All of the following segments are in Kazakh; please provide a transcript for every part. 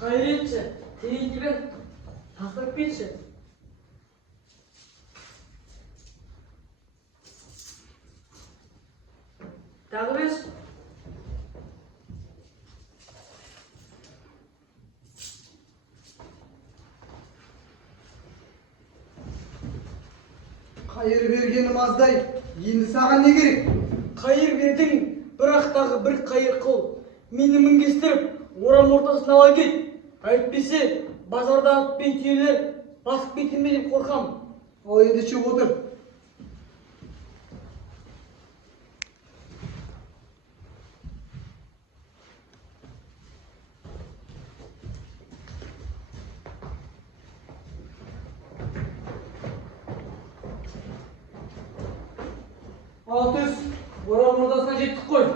Hayretçi, senin gibi taslak geçi. Dağılış. Kayır bергенім аздай, енді саған не керек? Kayır verdin, bırak dağı bir kayır kıl. Meni mingestirip, oram ortasına ala git. Aytпесе, bazarda atпен түйелер басып кетем бе деп қорқам. Ал енді чөп отыр. Ал түс, орам ордасына жеттік қой.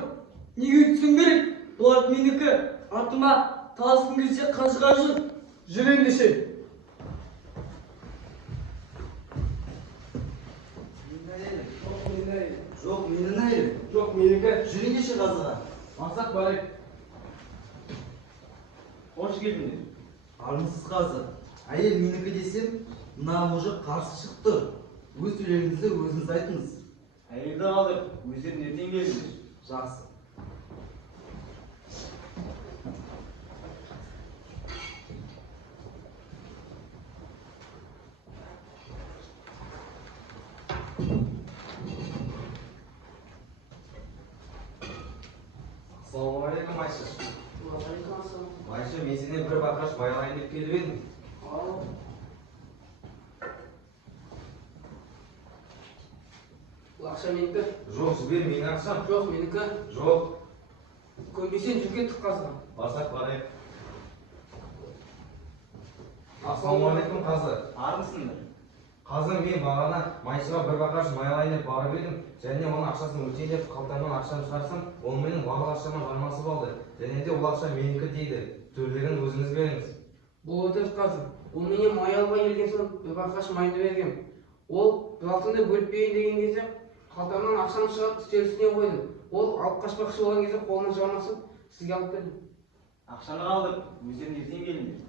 Неге түсің керек? Бұл ат менікі. Атыма таласқың келсе қаншыға жүр. Жүр ендеше. Жоқ, менің әйелім. Жоқ, менікі. Жүр ендеше қазыға. Мақсат барайық. Қош келдіңдер. Армысыз қазы. Әйел менікі десем, мына мұжық қарсы шығып тұр. Өз сөйлеріңізді өзіңіз айтыңыз. Әйелді қалдыр, өздерін ертең келіңдер. Жақсы. Ассалаумағалейкум, Айша. Айша, мен сенен бір бақаш байлайын деп келіп едім. Бұл ақша менікі. Жоқ, жібер, менің ақшам. Жоқ, менікі. Жоқ, Көнбесен жүр кеттік қазға. барсақ барайық. Ассалаумағалейкум, қазы. Армысыңдар? Қазір мен бағана майшыға бір бақаш майлайын деп барып едім, және оның ақшасын өлшейін деп қалтамнан ақшаны шығарсам, ол менің барлық ақшама жармасып алды. Және де ол ақша менікі дейді. Төлегін өзіңіз беріңіз. Бұл өтірік қазір. Ол менен май алуға келген соң бір бақаш майды бергем. Ол бір алтынды бөліп берейін деген кезде қалтамнан ақшаны шығарып үстел үстіне қойдым. Ол алып қашпақшы болған кезде қолынан жармасып сізге алып бердім. Ақшаны қалдыр, өздерін ертең келіңдер.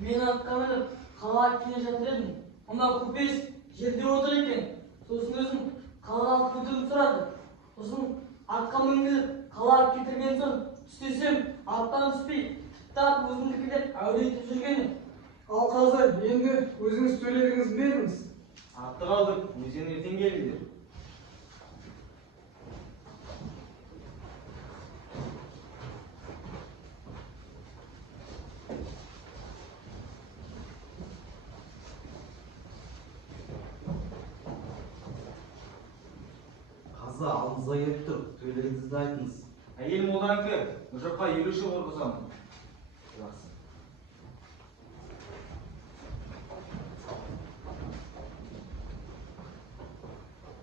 Мен атқа мініп, қалаға келе жатыр едім. Онда көпес жерде отыр екен. Сосын өзім қалаға алып көтеріп сұрады. Сосын атқа мінгізіп, қалаға кетірген соң түстесем, аттан түспей, тіпті ат өзімдікі деп әуретіп жүргені. Ал қазы, енді өзіңіз төледіңіз беріңіз. Атты қалдыр, өздерін ертең келіңдер. Қазы алдыңызға келіп тұр. Төлеріңізді айтыңыз. Әйелім одан кір, мұжыққа елуші ұрғызамын. Жақсы.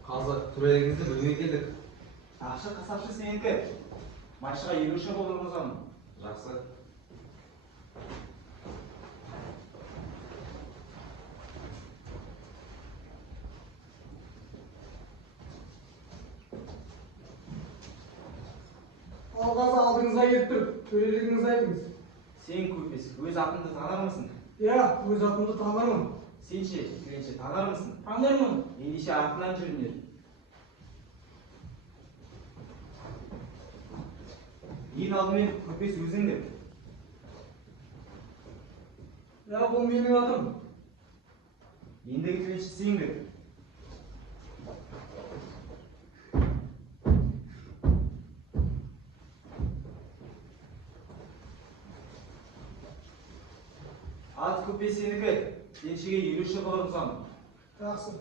Қазы, төлеріңізді бөлмей келдік. Ақша қасапшы сенікі. Майшыға елуші ұрғызамын. Жақсы. Ал қазы алдыңызға келіп тұр. Төледіңізді айтыңыз. Сен көпес, өз атыңды танар мысың? Я, өз атымды танырмын. Сен ше, танар мысың? Танырмын. Ендеше артынан жүріңдер. Ең алдымен көпес өзіңдір. Я, бұл менің атым. Ендігі тіленші сеніңдір. Ат көпес сенікі, тіленшіге елуші қылыр ұзамын. Жақсы.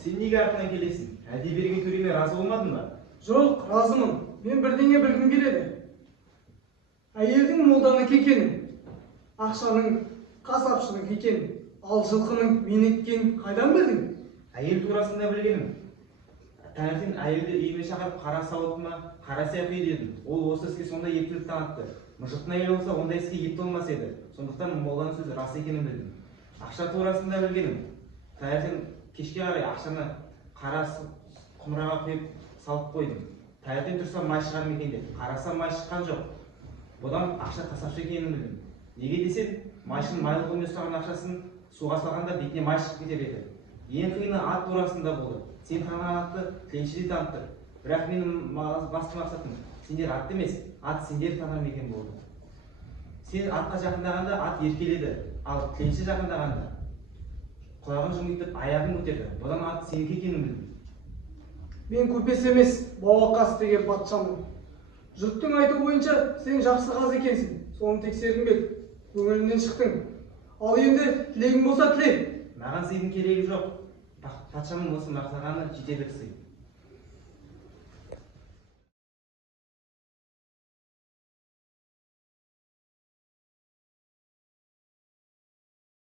Сен неге артынан келесің? Әдей берген төреме разы болмадың ба? Жоқ, разымын. Мен бірдеңе білгім келеді. Әйелдің молданыкі екенін, ақшаның қасапшының екенін, ал жылқының менікі екенін қайдан білдің? Әйел турасында білгенім. таңертең әйелді үйіме шақырып қара сауыт ма қара сияқты үй дедім. Ол осы іске сондай ептілік танытты. Мұжықтың әйелі болса ондай іске епті болмас еді. Сондықтан молданың сөзі рас екенін білдім. Ақша турасын да білгенім. Таңертең кешке қарай ақшаны қара құмыраға құйып салып қойдым. Таңертең тұрсам май шығар ма екен деп қарасам май шыққан жоқ. Бұдан ақша тасапшы екенін білдім. Неге десем, майшының майлы құммен ұстаған ақшасын суға салғанда бетіне май шығып кетер еді. Ең қиыны ат турасында болды. Сен таныған атты тіленшідей таныттыр. Бірақ менің басты мақсатым сендер атты емес, ат сендер таныр ма екен болды. Сен атқа жақындағанда ат еркеледі, ал тіленші жақындағанда құлағын жымитып аяғын көтерді. Бұдан ат сенікі екенін білдім. Мен көпес емес, Бауақас деген патшамын. Жұрттың айтуы бойынша сен жақсы қаз екенсің. Соны тексергім келді. Көңілімнен шықтың. Ал енді тілегің болса тіле. Маған сенің керегі жоқ. Патшамның осы мақсағаны жете берсін.